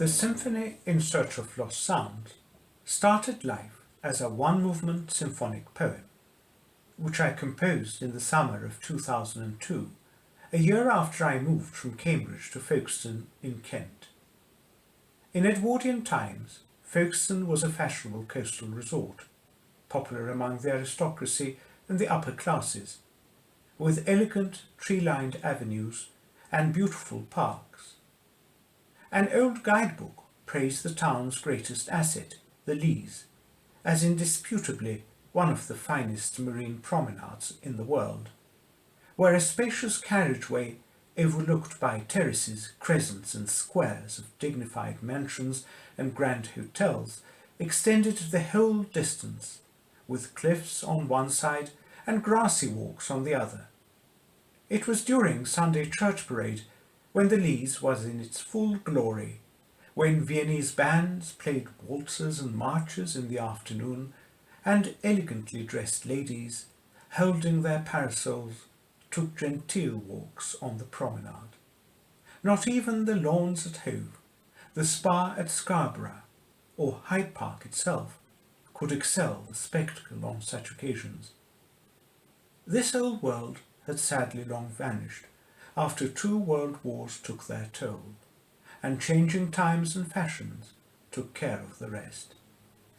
The Symphony in Search of Lost Sounds started life as a one-movement symphonic poem, which I composed in the summer of 2002, a year after I moved from Cambridge to Folkestone in Kent. In Edwardian times, Folkestone was a fashionable coastal resort, popular among the aristocracy and the upper classes, with elegant tree-lined avenues and beautiful parks. An old guidebook praised the town's greatest asset, the Leas, as indisputably one of the finest marine promenades in the world, where a spacious carriageway overlooked by terraces, crescents and squares of dignified mansions and grand hotels extended the whole distance, with cliffs on one side and grassy walks on the other. It was during Sunday church parade when the Leas was in its full glory, when Viennese bands played waltzes and marches in the afternoon, and elegantly dressed ladies, holding their parasols, took genteel walks on the promenade. Not even the lawns at Hove, the spa at Scarborough, or Hyde Park itself could excel the spectacle on such occasions. This old world had sadly long vanished after 2 world wars took their toll, and changing times and fashions took care of the rest.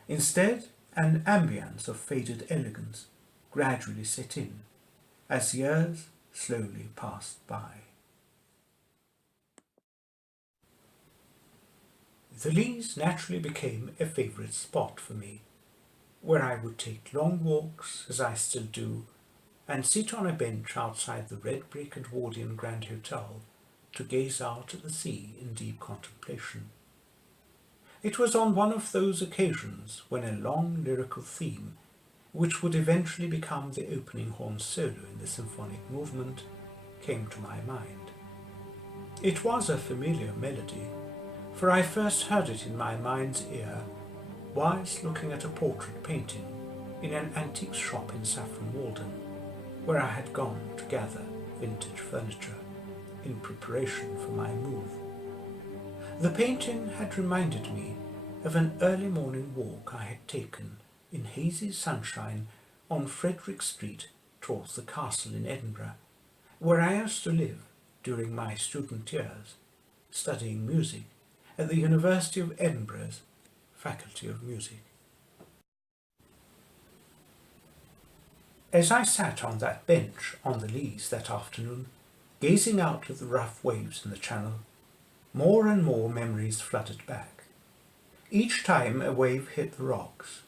Instead, an ambience of faded elegance gradually set in, as years slowly passed by. The Leas naturally became a favourite spot for me, where I would take long walks, as I still do, and sit on a bench outside the red brick Edwardian Grand Hotel to gaze out at the sea in deep contemplation. It was on one of those occasions when a long lyrical theme, which would eventually become the opening horn solo in the symphonic movement, came to my mind. It was a familiar melody, for I first heard it in my mind's ear whilst looking at a portrait painting in an antique shop in Saffron Walden, where I had gone to gather vintage furniture in preparation for my move. The painting had reminded me of an early morning walk I had taken in hazy sunshine on Frederick Street towards the castle in Edinburgh, where I used to live during my student years, studying music at the University of Edinburgh's Faculty of Music. As I sat on that bench on the Leas that afternoon, gazing out at the rough waves in the channel, more and more memories flooded back. Each time a wave hit the rocks,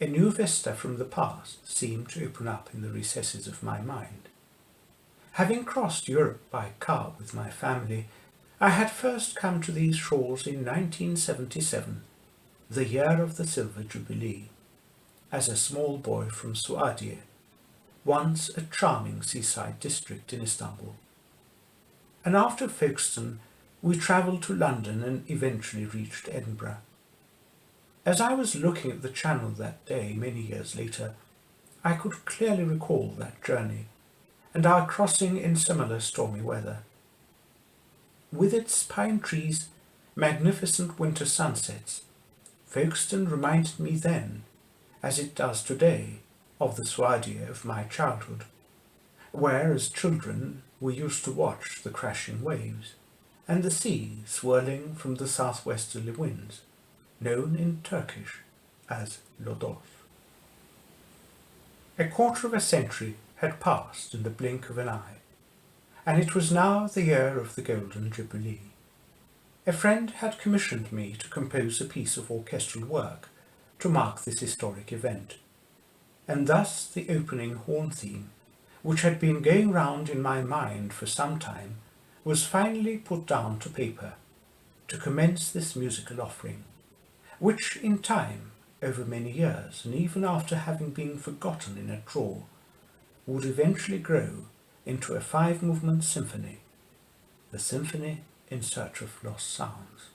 a new vista from the past seemed to open up in the recesses of my mind. Having crossed Europe by car with my family, I had first come to these shores in 1977, the year of the Silver Jubilee, as a small boy from Suadiye, once a charming seaside district in Istanbul. And after Folkestone, we travelled to London and eventually reached Edinburgh. As I was looking at the channel that day many years later, I could clearly recall that journey and our crossing in similar stormy weather. With its pine trees, magnificent winter sunsets, Folkestone reminded me then, as it does today, of the Suadiye of my childhood, where as children we used to watch the crashing waves and the sea swirling from the southwesterly winds, known in Turkish as lodos. A quarter of a century had passed in the blink of an eye, and it was now the year of the Golden Jubilee. A friend had commissioned me to compose a piece of orchestral work to mark this historic event, and thus the opening horn theme, which had been going round in my mind for some time, was finally put down to paper to commence this musical offering, which in time, over many years, and even after having been forgotten in a drawer, would eventually grow into a 5-movement symphony, the Symphony in Search of Lost Sounds.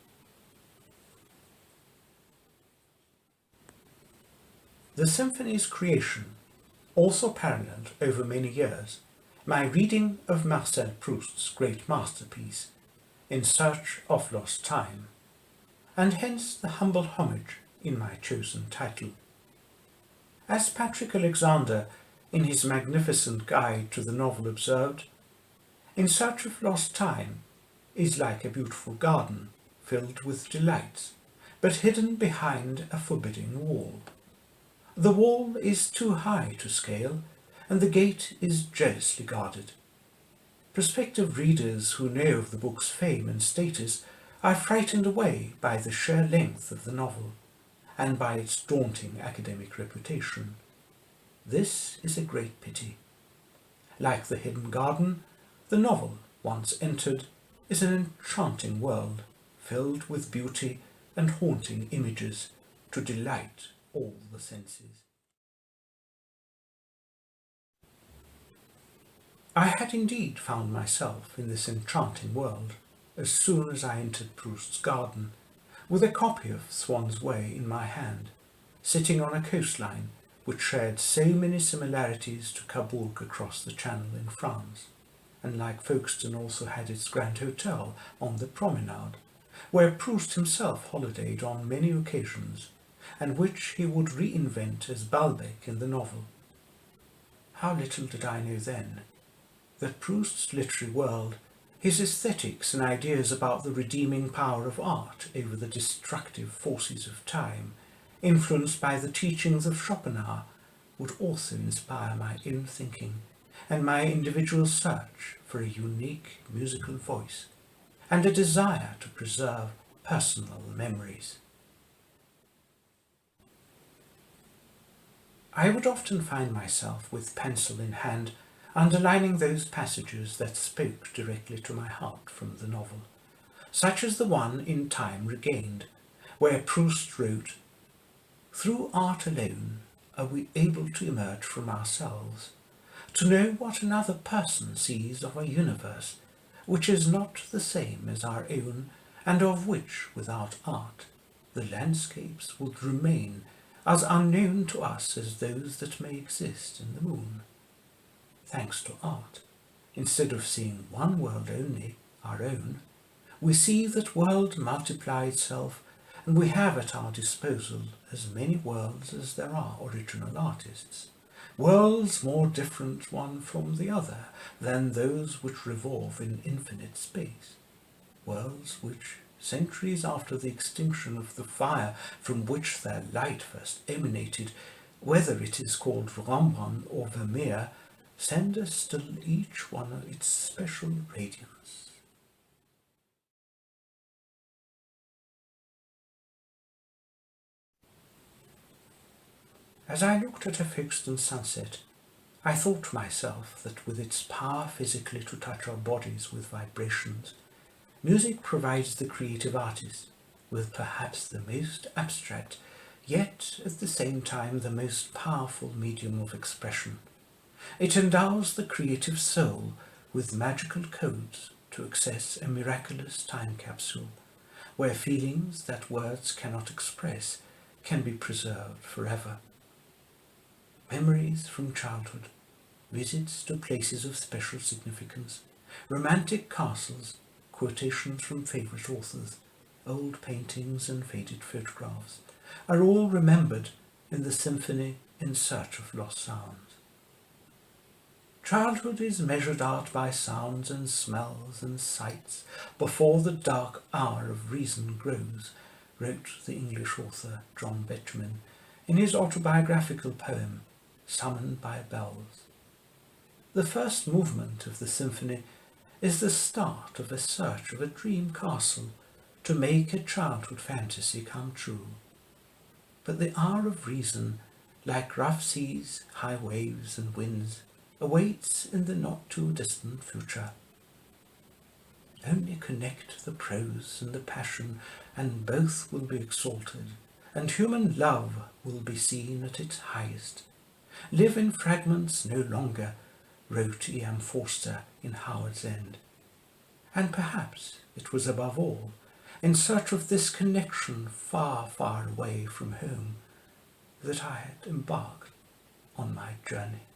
The symphony's creation also paralleled over many years my reading of Marcel Proust's great masterpiece, In Search of Lost Time, and hence the humble homage in my chosen title. As Patrick Alexander, in his magnificent guide to the novel, observed, "In Search of Lost Time is like a beautiful garden filled with delights, but hidden behind a forbidding wall. The wall is too high to scale, and the gate is jealously guarded." Prospective readers who know of the book's fame and status are frightened away by the sheer length of the novel, and by its daunting academic reputation. This is a great pity. Like the hidden garden, the novel, once entered, is an enchanting world, filled with beauty and haunting images to delight all the senses. I had indeed found myself in this enchanting world as soon as I entered Proust's garden, with a copy of Swann's Way in my hand, sitting on a coastline which shared so many similarities to Cabourg across the Channel in France, and like Folkestone also had its grand hotel on the promenade, where Proust himself holidayed on many occasions, and which he would reinvent as Balbec in the novel. How little did I know then that Proust's literary world, his aesthetics and ideas about the redeeming power of art over the destructive forces of time, influenced by the teachings of Schopenhauer, would also inspire my own thinking and my individual search for a unique musical voice and a desire to preserve personal memories. I would often find myself with pencil in hand underlining those passages that spoke directly to my heart from the novel, such as the one in Time Regained, where Proust wrote, "Through art alone are we able to emerge from ourselves, to know what another person sees of a universe which is not the same as our own, and of which, without art, the landscapes would remain as unknown to us as those that may exist in the moon. Thanks to art, instead of seeing one world only, our own, we see that world multiply itself, and we have at our disposal as many worlds as there are original artists, worlds more different one from the other than those which revolve in infinite space, worlds which, centuries after the extinction of the fire from which their light first emanated, whether it is called Rembrandt or Vermeer, send us still each one its special radiance." As I looked at a Folkestone sunset, I thought to myself that with its power physically to touch our bodies with vibrations, music provides the creative artist with perhaps the most abstract, yet at the same time the most powerful medium of expression. It endows the creative soul with magical codes to access a miraculous time capsule, where feelings that words cannot express can be preserved forever. Memories from childhood, visits to places of special significance, romantic castles, quotations from favourite authors, old paintings and faded photographs, are all remembered in the symphony In Search of Lost Sounds. Childhood is measured out by sounds and smells and sights before the dark hour of reason grows, wrote the English author John Betjeman in his autobiographical poem Summoned by Bells. The first movement of the symphony is the start of a search of a dream castle to make a childhood fantasy come true. But the hour of reason, like rough seas, high waves and winds, awaits in the not-too-distant future. Only connect the prose and the passion, and both will be exalted, and human love will be seen at its highest. Live in fragments no longer, wrote E.M. Forster in Howard's End. And perhaps it was above all in search of this connection far, far away from home that I had embarked on my journey.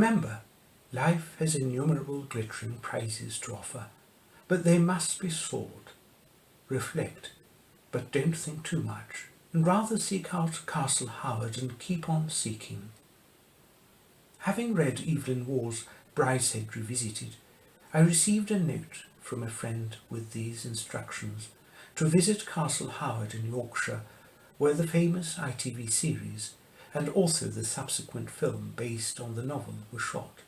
Remember, life has innumerable glittering prizes to offer, but they must be sought. Reflect, but don't think too much, and rather seek out Castle Howard and keep on seeking. Having read Evelyn Waugh's Brideshead Revisited, I received a note from a friend with these instructions to visit Castle Howard in Yorkshire, where the famous ITV series and also the subsequent film based on the novel were shot.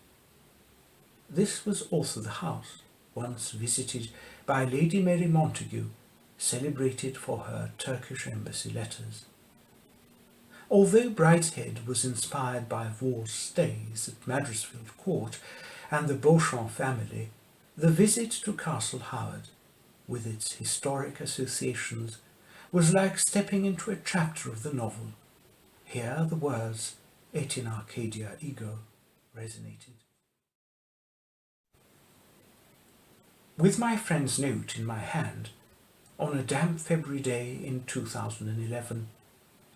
This was also the house once visited by Lady Mary Montagu, celebrated for her Turkish embassy letters. Although Brideshead was inspired by Waugh's stays at Madresfield Court and the Beauchamp family, the visit to Castle Howard, with its historic associations, was like stepping into a chapter of the novel. Here the words, "Et in Arcadia ego," resonated. With my friend's note in my hand, on a damp February day in 2011,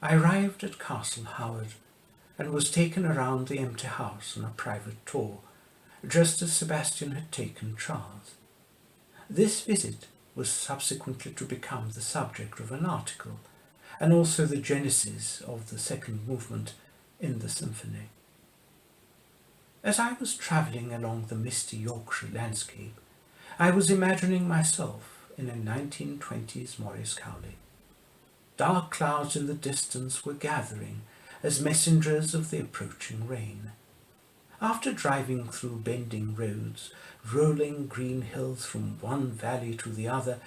I arrived at Castle Howard and was taken around the empty house on a private tour, just as Sebastian had taken Charles. This visit was subsequently to become the subject of an article, and also the genesis of the second movement in the symphony. As I was travelling along the misty Yorkshire landscape, I was imagining myself in a 1920s Maurice Cowley. Dark clouds in the distance were gathering as messengers of the approaching rain. After driving through bending roads, rolling green hills from one valley to the other,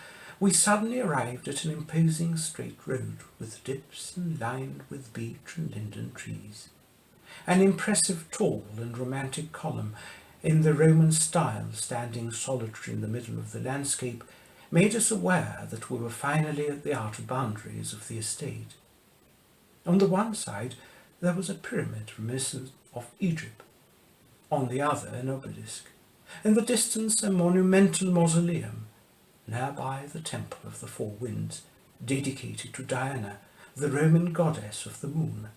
we suddenly arrived at an imposing straight road with dips and lined with beech and linden trees. An impressive tall and romantic column in the Roman style standing solitary in the middle of the landscape made us aware that we were finally at the outer boundaries of the estate. On the one side there was a pyramid reminiscent of Egypt, on the other an obelisk, in the distance a monumental mausoleum, nearby the Temple of the Four Winds, dedicated to Diana, the Roman goddess of the moon,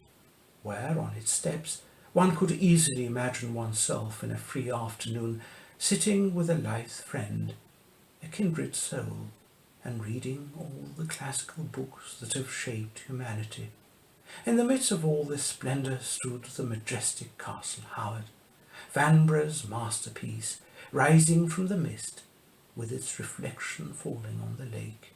where on its steps one could easily imagine oneself in a free afternoon sitting with a lithe friend, a kindred soul, and reading all the classical books that have shaped humanity. In the midst of all this splendour stood the majestic Castle Howard, Vanbragh's masterpiece, rising from the mist, with its reflection falling on the lake.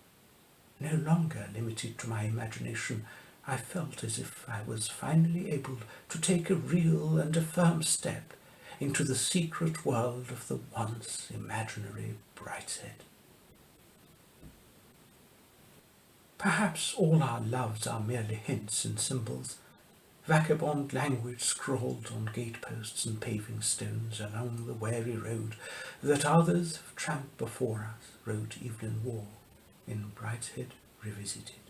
No longer limited to my imagination, I felt as if I was finally able to take a real and a firm step into the secret world of the once imaginary Brideshead. Perhaps all our loves are merely hints and symbols, vagabond language scrawled on gateposts and paving stones along the weary road that others have tramped before us, wrote Evelyn Waugh in Brideshead Revisited.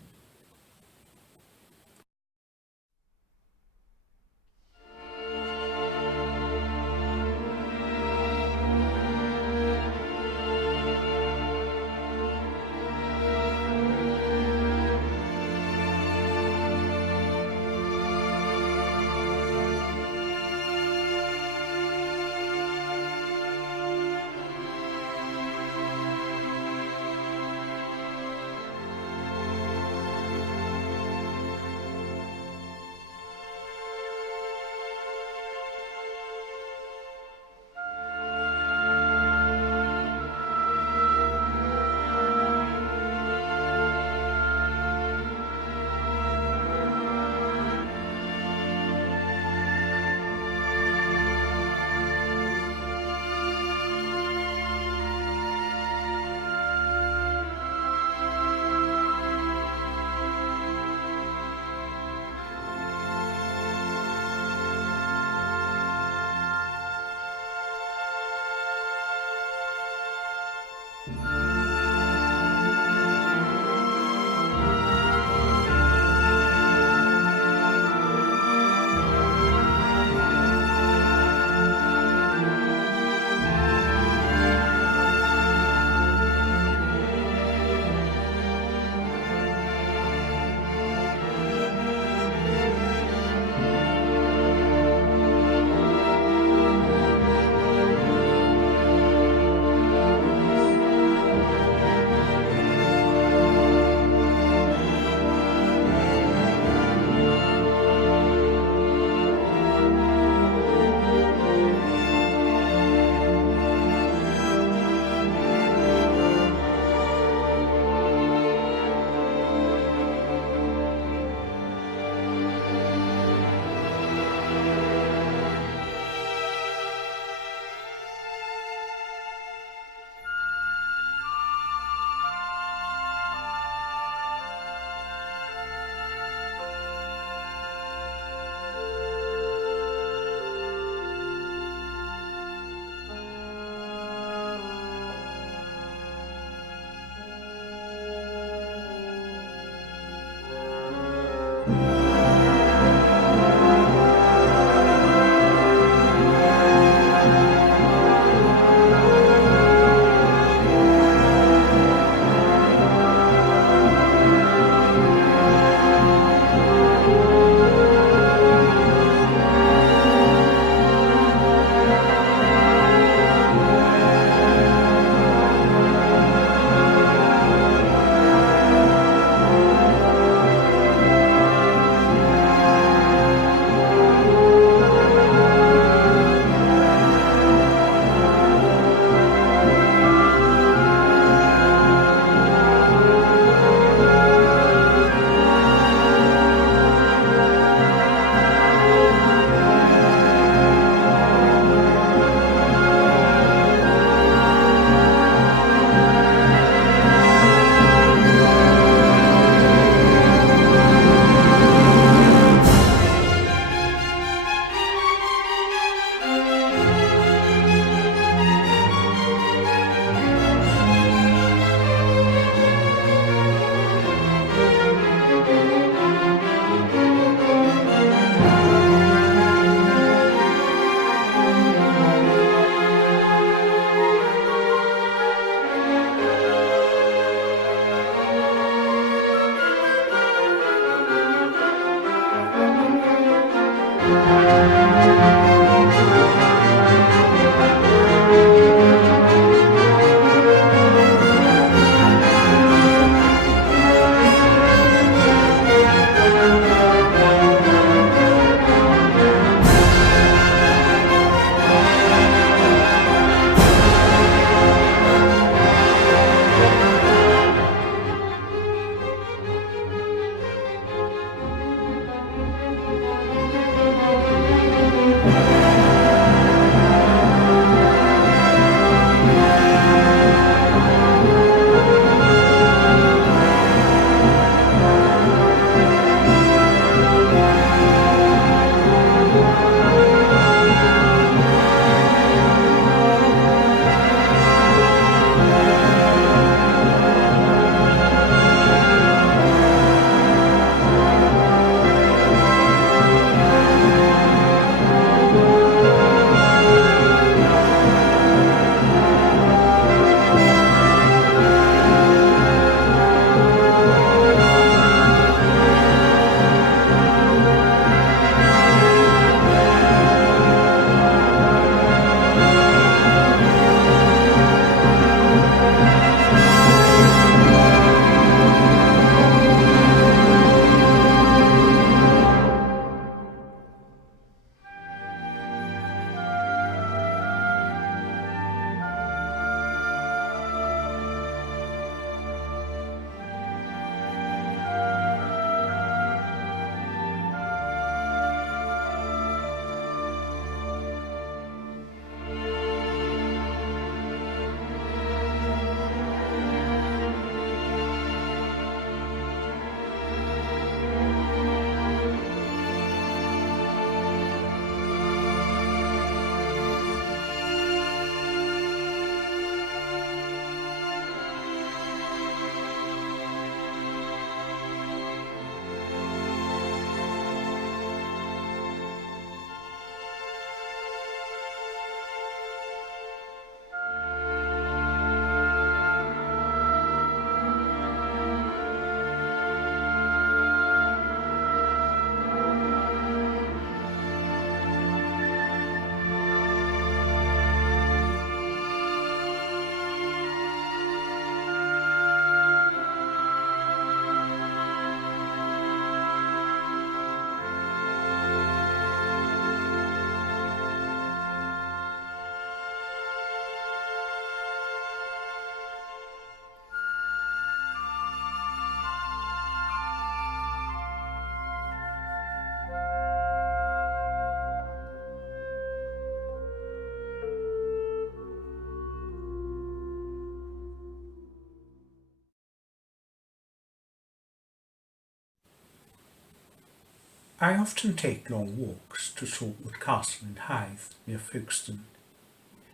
I often take long walks to Saltwood Castle in Hythe, near Folkestone.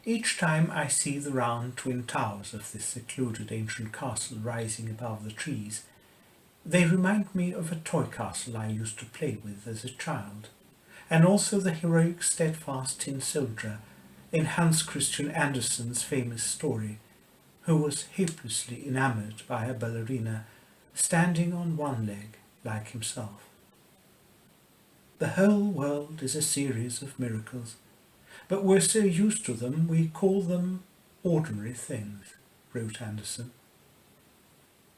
Each time I see the round twin towers of this secluded ancient castle rising above the trees, they remind me of a toy castle I used to play with as a child, and also the heroic steadfast tin soldier in Hans Christian Andersen's famous story, who was hopelessly enamoured by a ballerina standing on one leg like himself. The whole world is a series of miracles, but we're so used to them we call them ordinary things, wrote Andersen.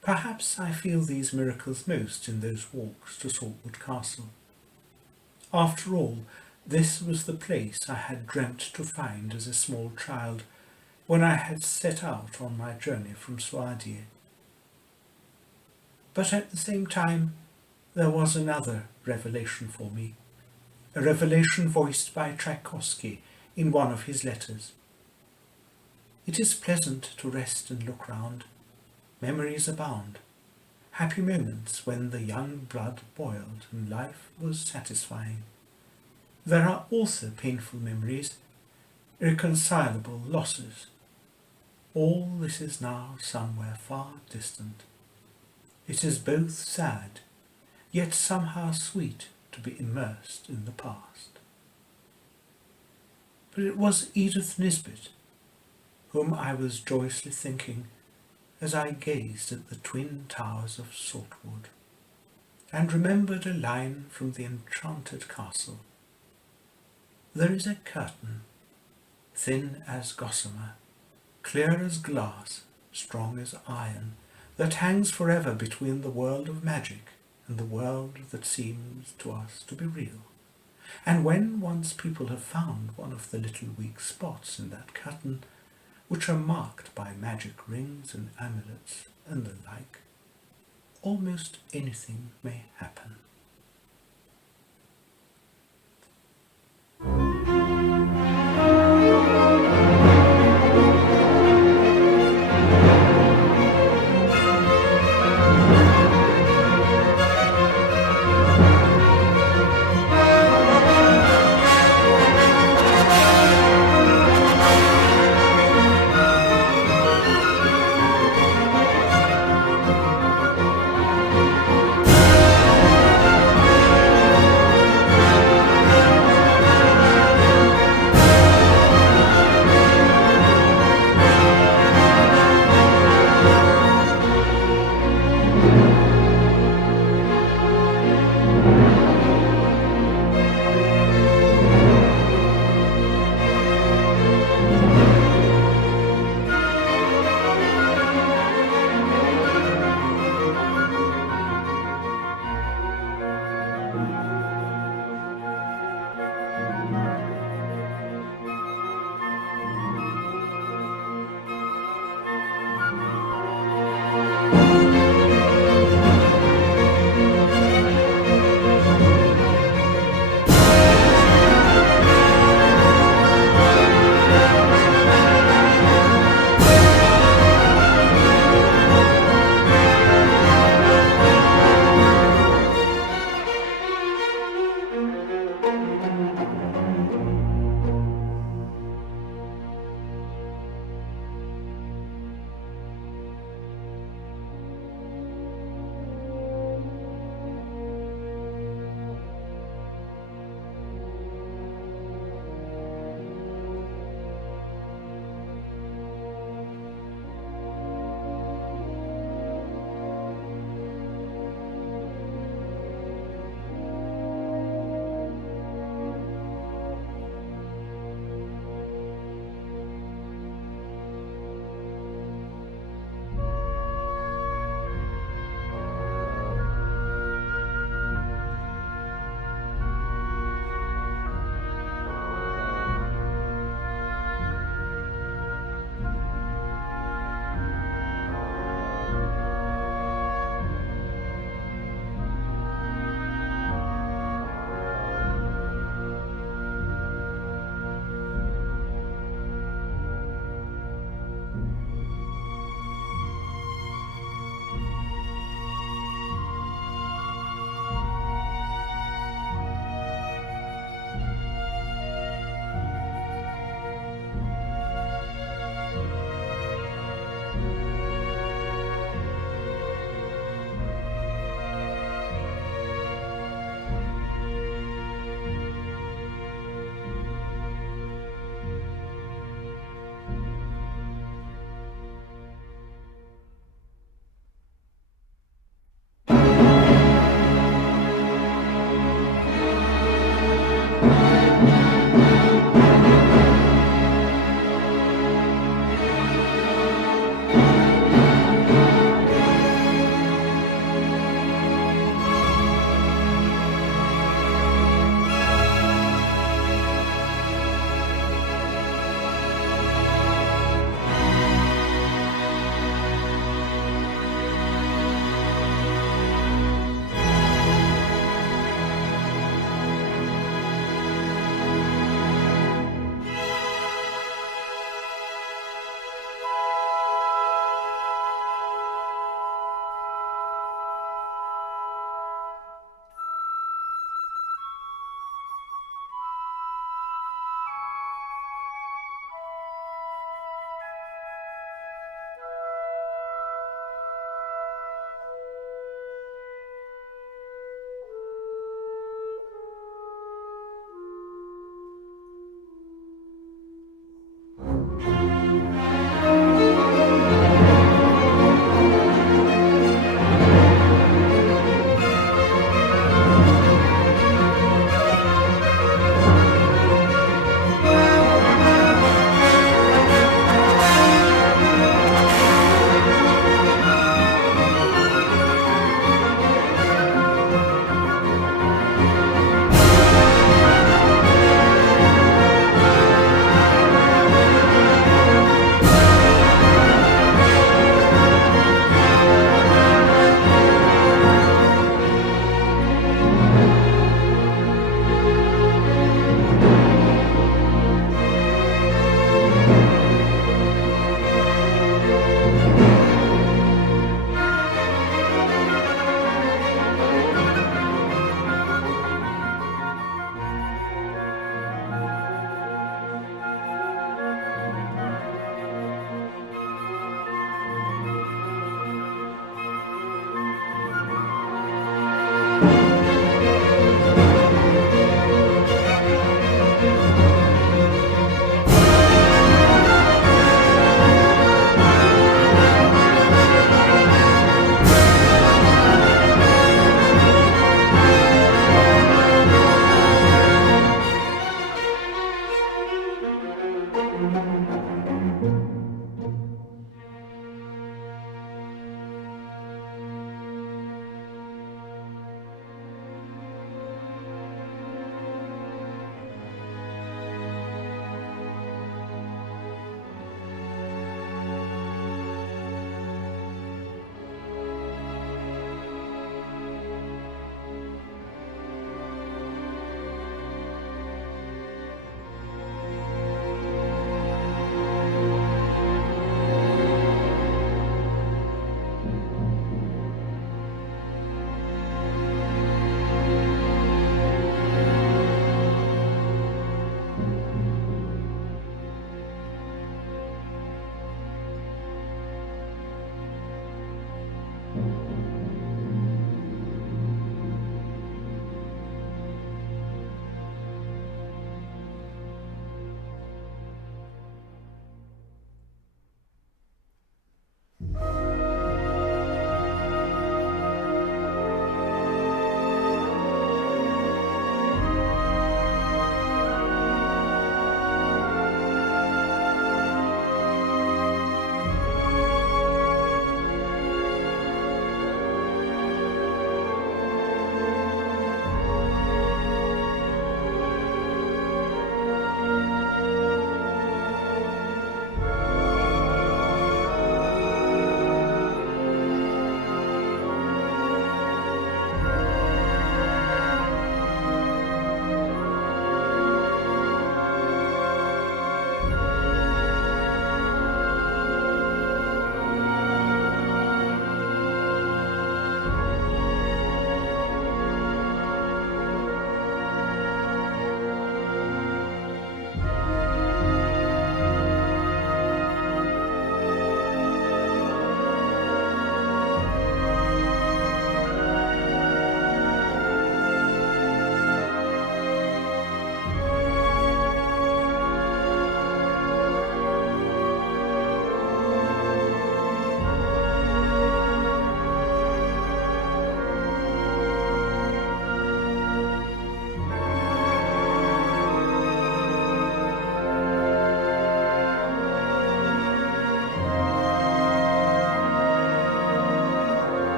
Perhaps I feel these miracles most in those walks to Saltwood Castle. After all, this was the place I had dreamt to find as a small child when I had set out on my journey from Swadia. But at the same time, there was another revelation for me, a revelation voiced by Tchaikovsky in one of his letters. It is pleasant to rest and look round. Memories abound, happy moments when the young blood boiled and life was satisfying. There are also painful memories, irreconcilable losses. All this is now somewhere far distant. It is both sad, yet somehow sweet to be immersed in the past. But it was Edith Nisbet, whom I was joyously thinking as I gazed at the twin towers of Saltwood, and remembered a line from the enchanted castle. There is a curtain, thin as gossamer, clear as glass, strong as iron, that hangs forever between the world of magic and the world that seems to us to be real. And when once people have found one of the little weak spots in that curtain, which are marked by magic rings and amulets and the like, almost anything may happen.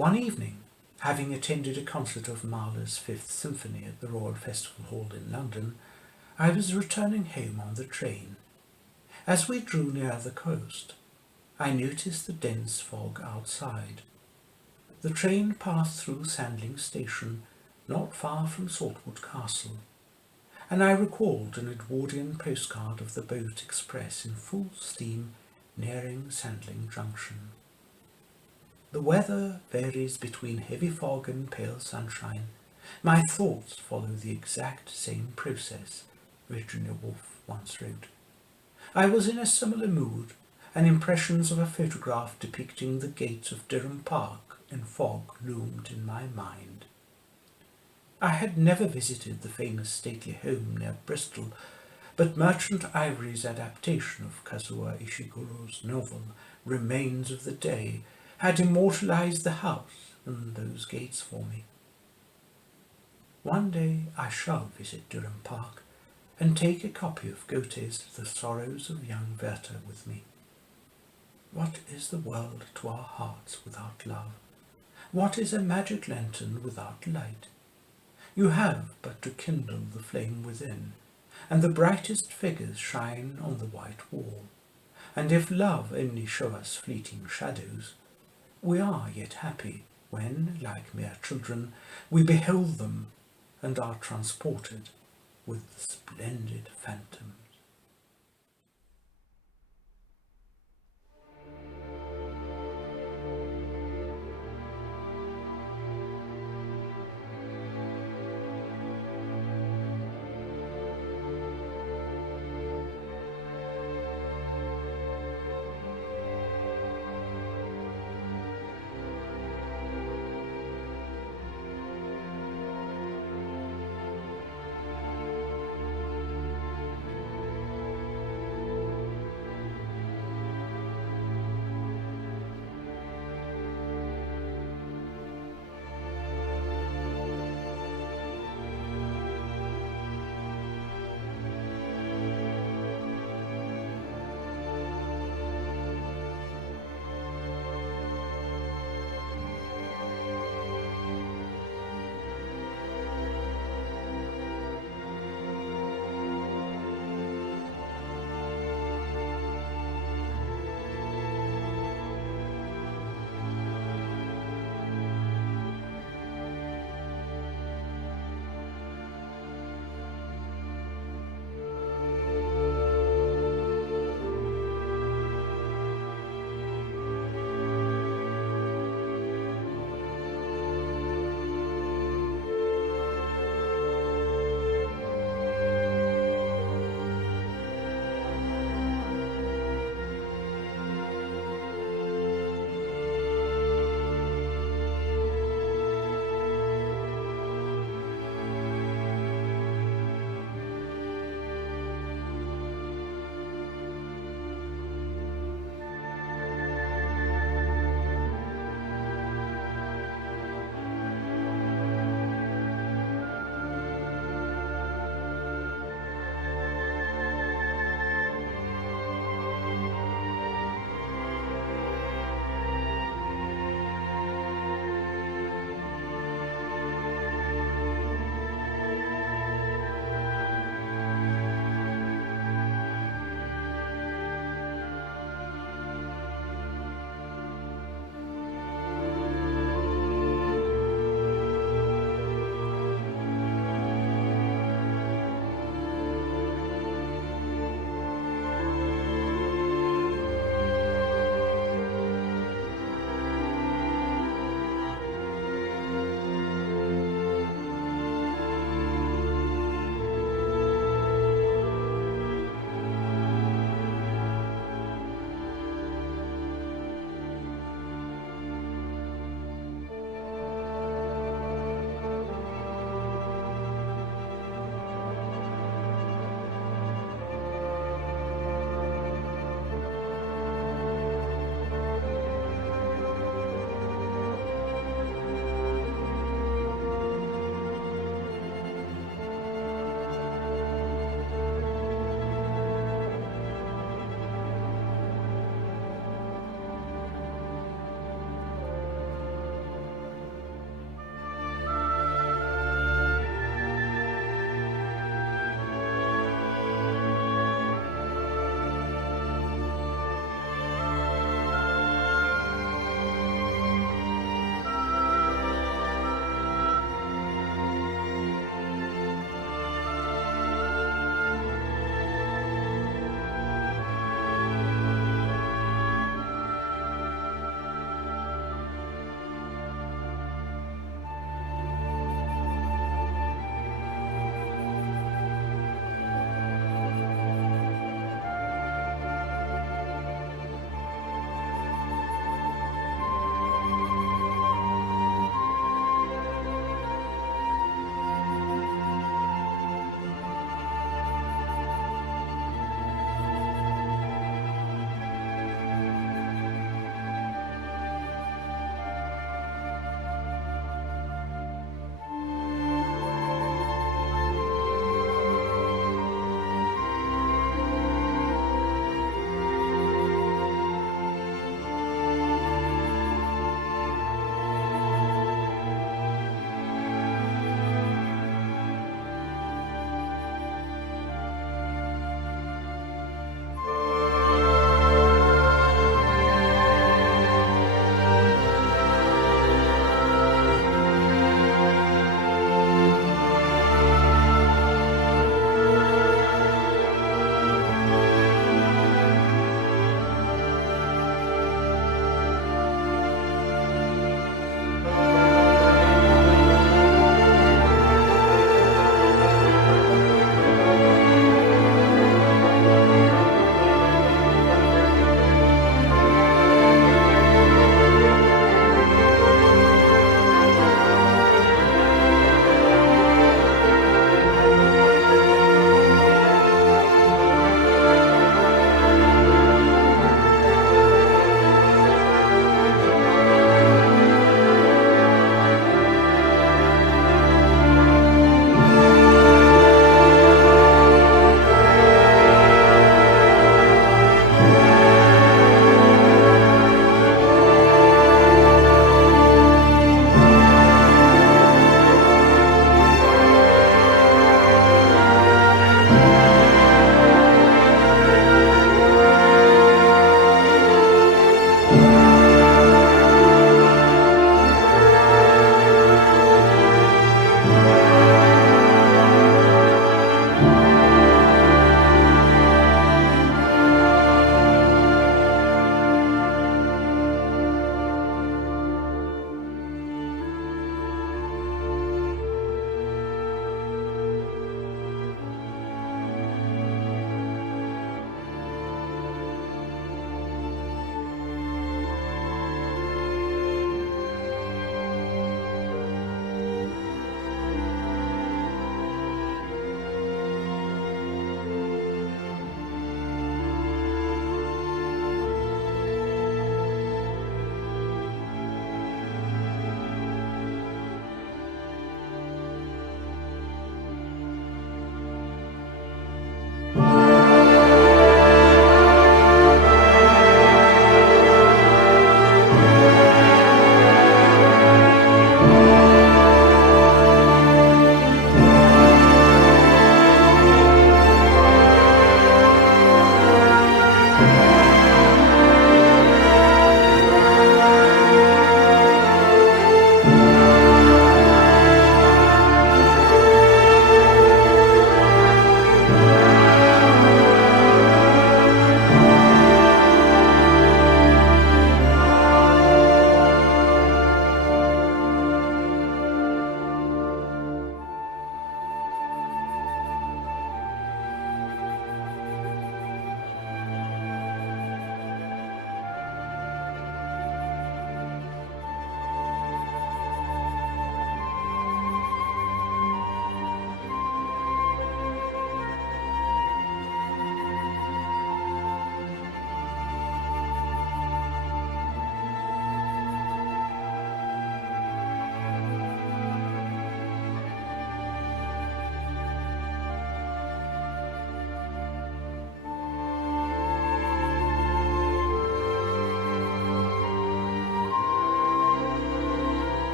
One evening, having attended a concert of Mahler's Fifth Symphony at the Royal Festival Hall in London, I was returning home on the train. As we drew near the coast, I noticed the dense fog outside. The train passed through Sandling Station, not far from Saltwood Castle, and I recalled an Edwardian postcard of the boat express in full steam nearing Sandling Junction. The weather varies between heavy fog and pale sunshine. My thoughts follow the exact same process, Virginia Woolf once wrote. I was in a similar mood, and impressions of a photograph depicting the gates of Durham Park in fog loomed in my mind. I had never visited the famous stately home near Bristol, but Merchant Ivory's adaptation of Kazuo Ishiguro's novel Remains of the Day had immortalized the house and those gates for me. One day I shall visit Durham Park and take a copy of Goethe's The Sorrows of Young Werther with me. What is the world to our hearts without love? What is a magic lantern without light? You have but to kindle the flame within, and the brightest figures shine on the white wall. And if love only show us fleeting shadows, we are yet happy when, like mere children, we behold them and are transported with the splendid phantoms.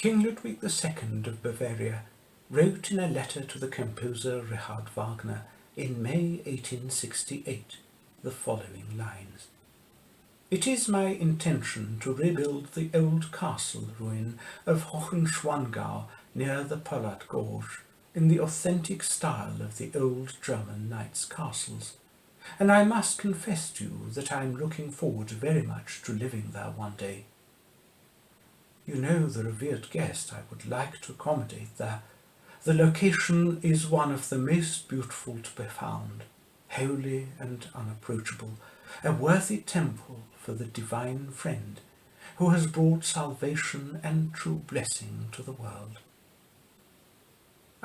King Ludwig II of Bavaria wrote in a letter to the composer Richard Wagner in May 1868 the following lines. It is my intention to rebuild the old castle ruin of Hohenschwangau near the Pollard Gorge in the authentic style of the old German knights' castles, and I must confess to you that I am looking forward very much to living there one day. You know the revered guest I would like to accommodate there. The location is one of the most beautiful to be found, holy and unapproachable, a worthy temple for the divine friend who has brought salvation and true blessing to the world.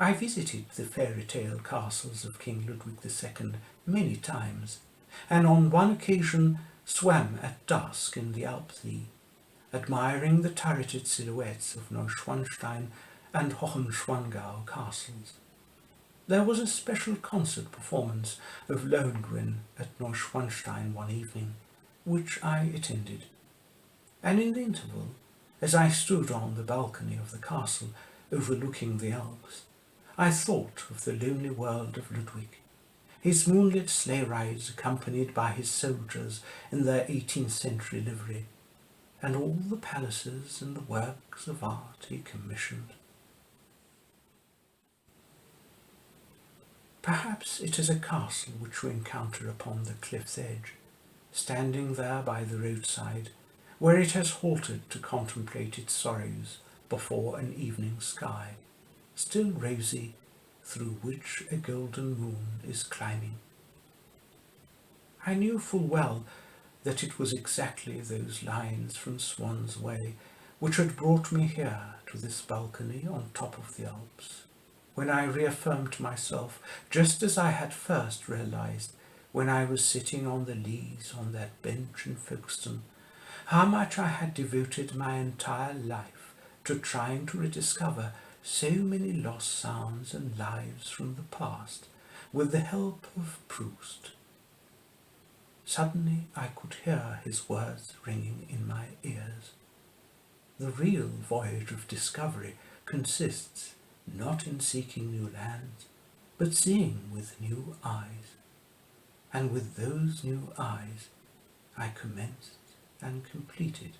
I visited the fairy tale castles of King Ludwig II many times, and on one occasion swam at dusk in the Alpsee, admiring the turreted silhouettes of Neuschwanstein and Hohenschwangau castles. There was a special concert performance of Lohengrin at Neuschwanstein one evening, which I attended, and in the interval, as I stood on the balcony of the castle overlooking the Alps, I thought of the lonely world of Ludwig, his moonlit sleigh rides accompanied by his soldiers in their 18th century livery, and all the palaces and the works of art he commissioned. Perhaps it is a castle which we encounter upon the cliff's edge, standing there by the roadside, where it has halted to contemplate its sorrows before an evening sky, still rosy, through which a golden moon is climbing. I knew full well that it was exactly those lines from Swann's Way which had brought me here to this balcony on top of the Alps, when I reaffirmed to myself, just as I had first realized when I was sitting on the leas on that bench in Folkestone, how much I had devoted my entire life to trying to rediscover so many lost sounds and lives from the past with the help of Proust. Suddenly I could hear his words ringing in my ears. The real voyage of discovery consists not in seeking new lands, but seeing with new eyes. And with those new eyes I commenced and completed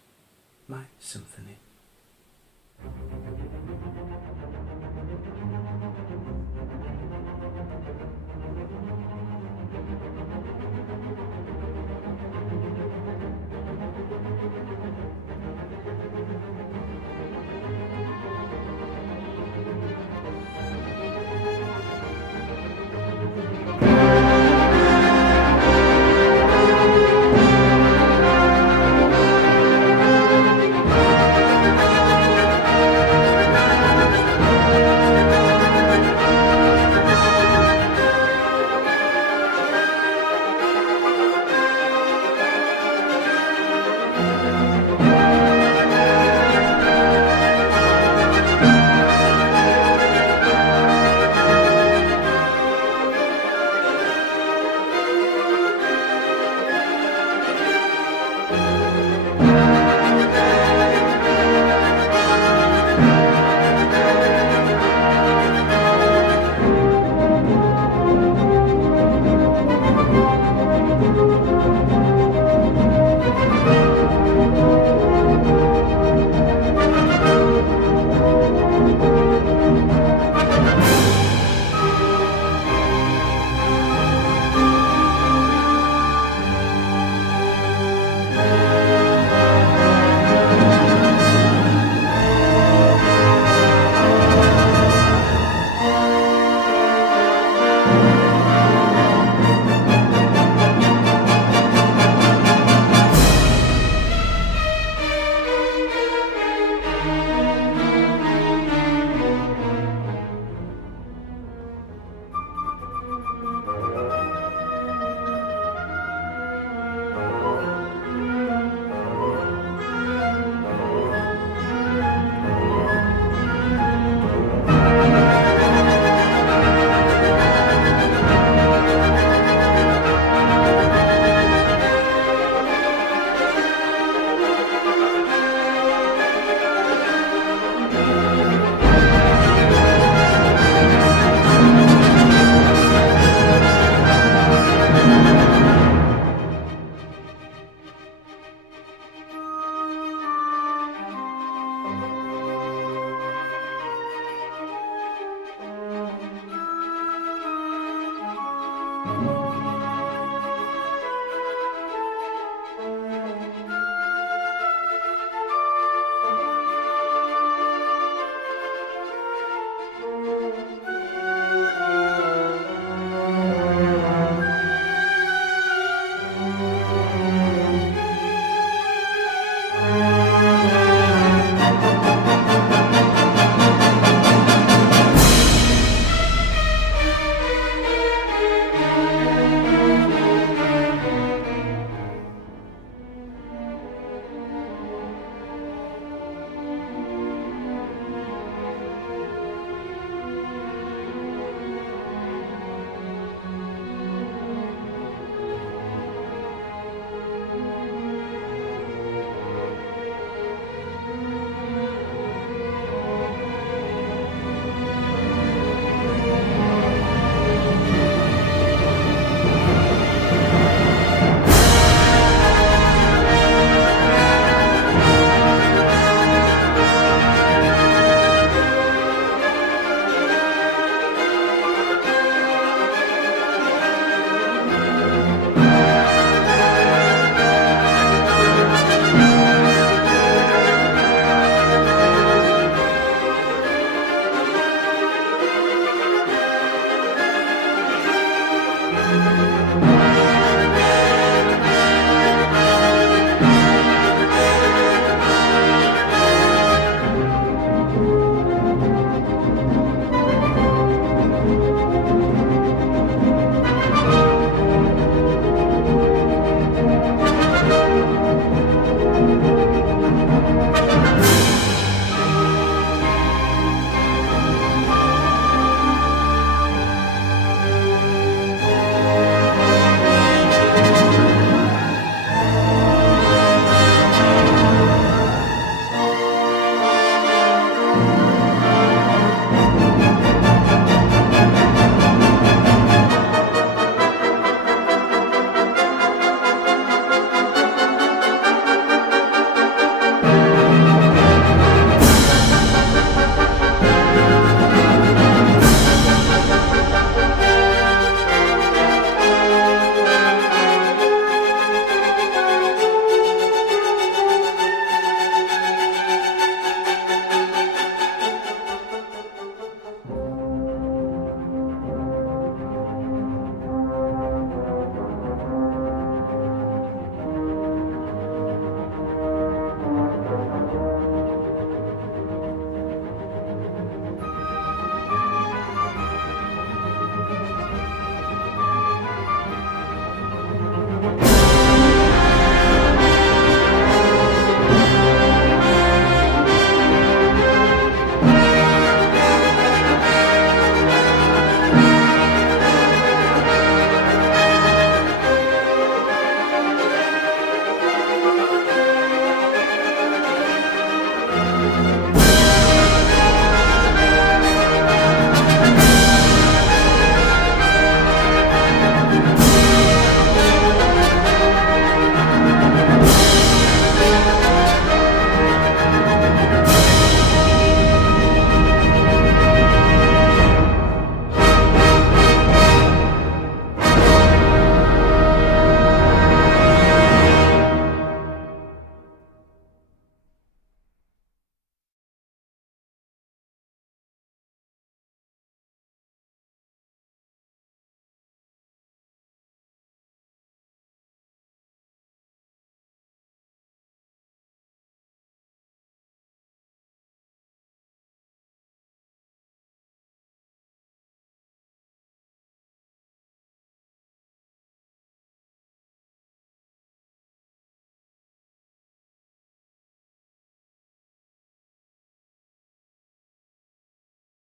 my symphony.